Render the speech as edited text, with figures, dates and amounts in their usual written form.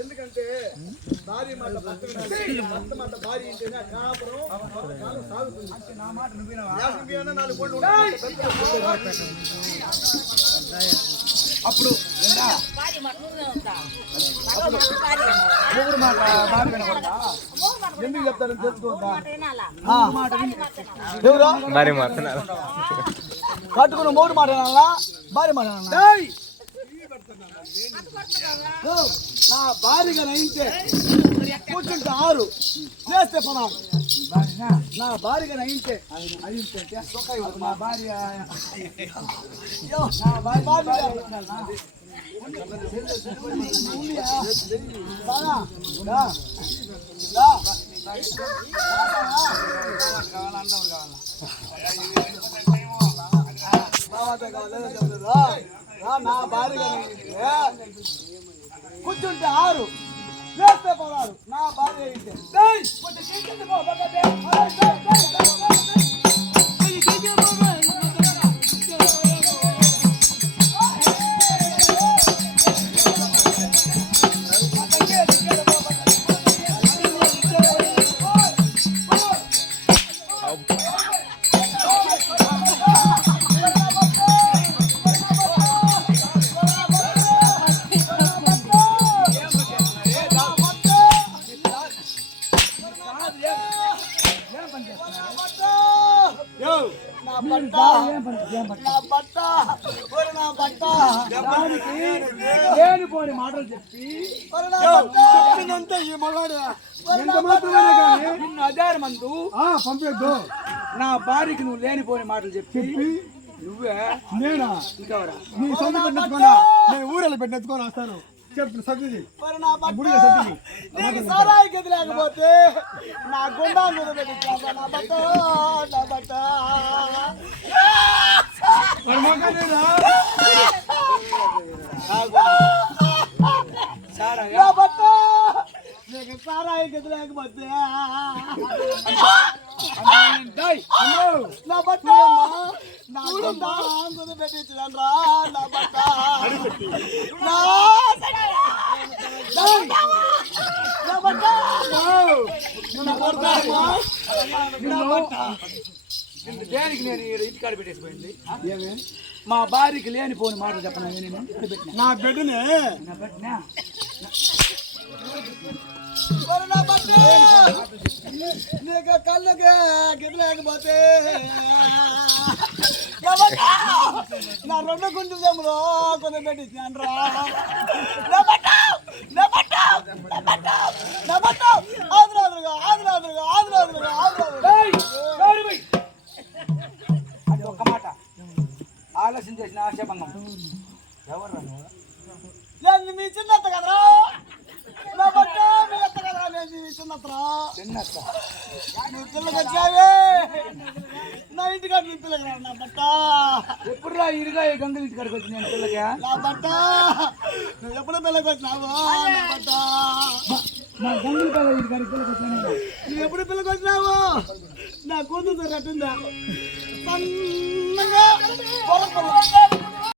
ఎందుకంటే భార్య మాట భర్త మాట భార్య ఇంటేనే కాపురం కాలం సాగుతుంది. నా మాట నువ్వేనా 4 కోళ్ళు అప్పుడు ఎందుకు చెప్తారని తెలుసుకోవద్దా? కట్టుకున్న 3 మాట భార్య మాట నా భార్యగా నయింటే కూర్చుంటే 6 చేస్తే 16. నా భార్యగా నయింటే నా భార్య నా భార్యగా కూర్చుంటే 6 చేస్తే 16. నా భార్య అయితే లేనిపోని మాటలు చెప్పి ఈ మగాడు అదారు మందు పంపేద్దు. నా భార్యకి నువ్వు లేనిపోని మాటలు చెప్పి నువ్వే నేనా ఇంకెవరా నీ సొంత పెట్టించుకోనా? నేను ఊరెళ్ళి పెట్టించుకొని వస్తాను. చెప్పు సత్యది సారాయి గది లేకపోతే నా గుండా మీద పెట్టించా నా బట్ట నీకు సారాయి గది లేకపోతే నా బట్ట నా గుండా పెట్టించడం రా నా బట్ట దేనికి నేను ఇంటికాడ పెట్టేసిపోయింది. మా భార్యకి లేనిపోని మాటలు చెప్పనా? నేను నా బిడ్డనే నీకు కళ్ళకి గిట్లేకపోతే నా 2 గుంటెలో కొన్ని పెట్టించాను రా అది ఒక్క మాట ఆలస్యం చేసిన ఆశభంగం. ఎవరు లేదు మీ చిన్నత్త కదరా నా బట్ట మీ అత్త కదరా నేను చిన్నత్తరా చిన్నత్త నువ్వు పిల్లకొచ్చావే నా ఇంటికాడ నీ పిల్లగా నా బట్ట ఎప్పుడురా ఇరుగా గంగలు ఇంటికాడికి వచ్చి నేను పిల్లగా నా బట్ట నువ్వు ఎప్పుడో పిల్లకి వచ్చినావు నా బట్ట నా గంగుల పిల్ల ఇంటికాడికి పిల్లకి వచ్చాను. నువ్వు ఎప్పుడు పిల్లకి వచ్చినావు? నా కూతురు రట్టుందా సన్నగా